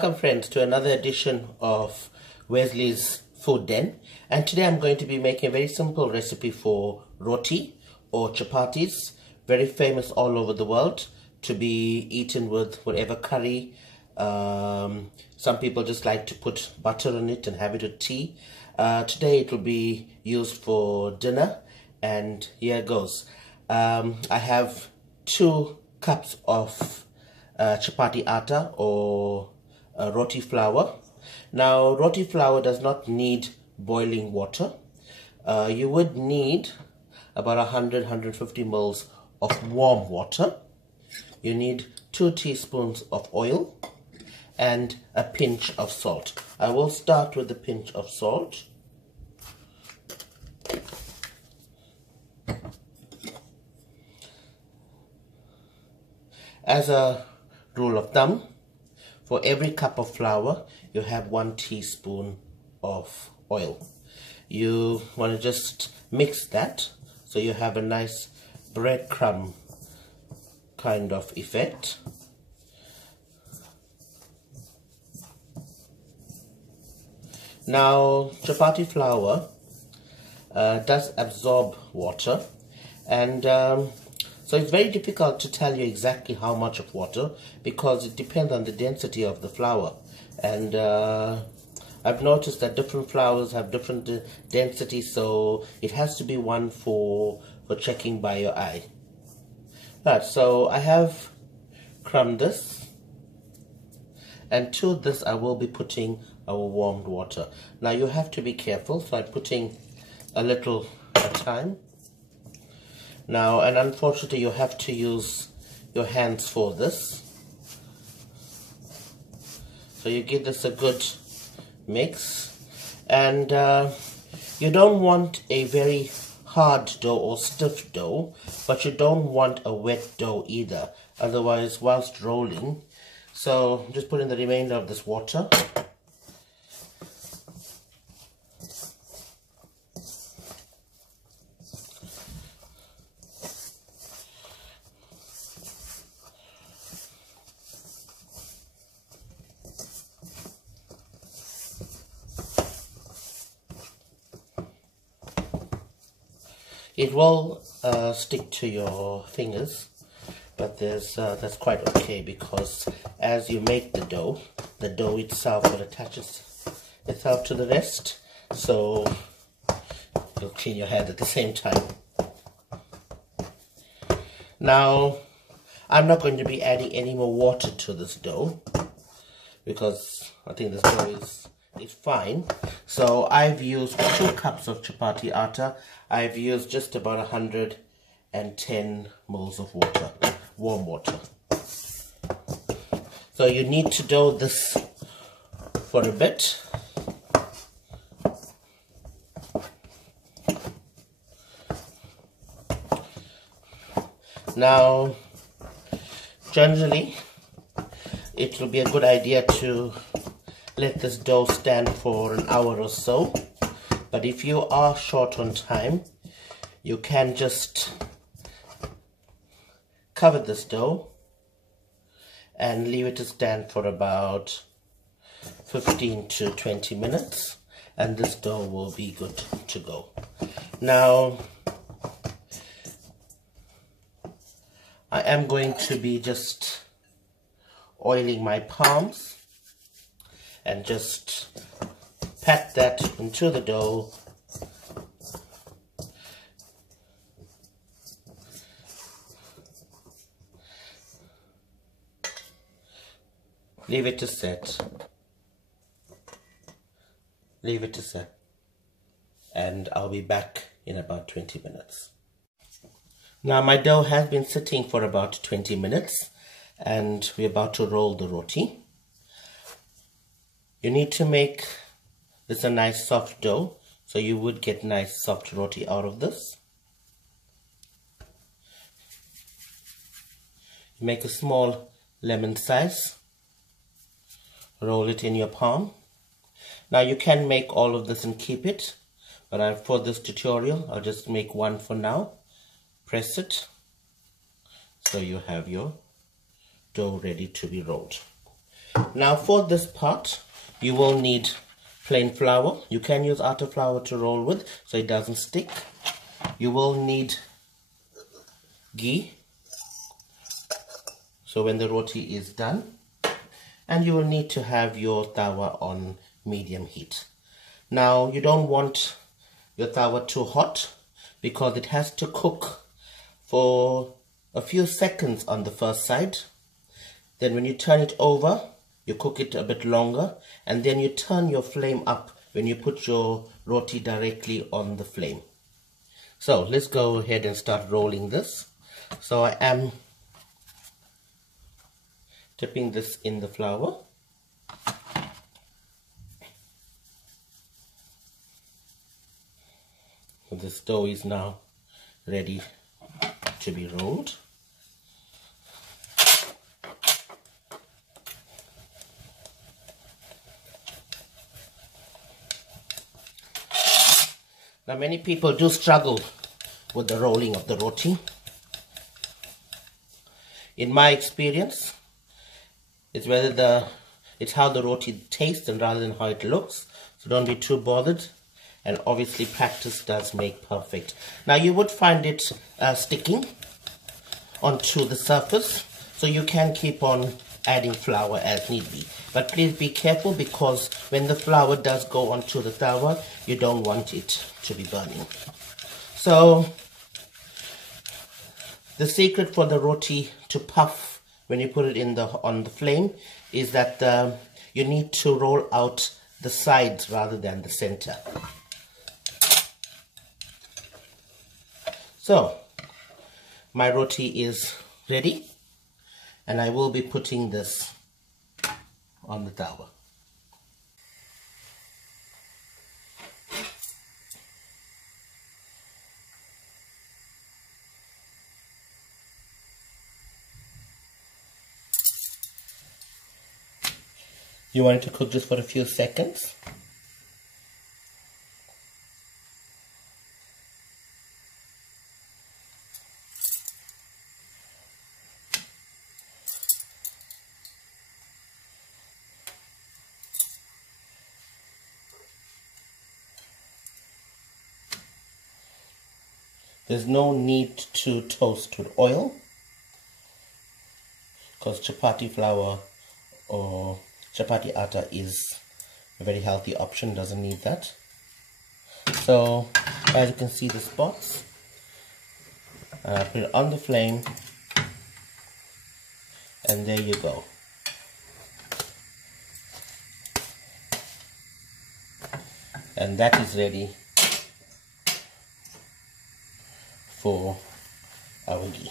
Welcome friends to another edition of Wesley's Food Den, and today I'm going to be making a very simple recipe for roti or chapatis, very famous all over the world, to be eaten with whatever curry. Some people just like to put butter on it and have it with tea. Today it will be used for dinner, and here goes. I have 2 cups of chapati atta or roti flour. Now roti flour does not need boiling water. You would need about 100-150 ml of warm water. You need 2 teaspoons of oil and a pinch of salt. I will start with a pinch of salt. As a rule of thumb, for every cup of flour, you have 1 teaspoon of oil. You want to just mix that so you have a nice breadcrumb kind of effect. Now, chapati flour does absorb water, and so it's very difficult to tell you exactly how much of water, because it depends on the density of the flour. And I've noticed that different flours have different densities, so it has to be one for checking by your eye. Right, so I have crumbed this, and to this I will be putting our warmed water. Now you have to be careful, so I'm putting a little at a time. Now, and unfortunately you have to use your hands for this. So you give this a good mix, and you don't want a very hard dough or stiff dough, but you don't want a wet dough either, otherwise whilst rolling. So just put in the remainder of this water. It will stick to your fingers, but that's quite okay, because as you make the dough itself will attach itself to the rest, so you'll clean your hand at the same time. Now, I'm not going to be adding any more water to this dough, because I think this dough is fine. So I've used 2 cups of chapati atta. I've used just about 110 ml of water, warm water. So you need to dough this for a bit. Now, generally, it will be a good idea to let this dough stand for an hour or so, but if you are short on time, you can just cover this dough and leave it to stand for about 15 to 20 minutes, and this dough will be good to go. Now, I am going to be just oiling my palms and just pat that into the dough. Leave it to set. Leave it to set. And I'll be back in about 20 minutes. Now my dough has been sitting for about 20 minutes, and we're about to roll the roti. You need to make this a nice soft dough, so you would get nice soft roti out of this. You make a small lemon size, roll it in your palm. Now you can make all of this and keep it, but for this tutorial I'll just make one for now. Press it so you have your dough ready to be rolled. Now for this part, you will need plain flour. You can use atta flour to roll with so it doesn't stick. You will need ghee, so when the roti is done, and you will need to have your tawa on medium heat. Now you don't want your tawa too hot because it has to cook for a few seconds on the first side. Then when you turn it over, you cook it a bit longer, and then you turn your flame up when you put your roti directly on the flame. So let's go ahead and start rolling this. So I am dipping this in the flour. This dough is now ready to be rolled. Now many people do struggle with the rolling of the roti. In my experience, it's how the roti tastes and rather than how it looks. So don't be too bothered. And obviously practice does make perfect. Now you would find it sticking onto the surface, so you can keep on adding flour as need be. But please be careful, because when the flour does go onto the tawa, you don't want it to be burning. So the secret for the roti to puff when you put it on the flame is that you need to roll out the sides rather than the center. So my roti is ready, and I will be putting this on the tawa. You want it to cook just for a few seconds. There's no need to toast with oil, because chapati flour or chapati atta is a very healthy option, doesn't need that. So as you can see the spots, put it on the flame, and there you go. And that is ready for our ghee.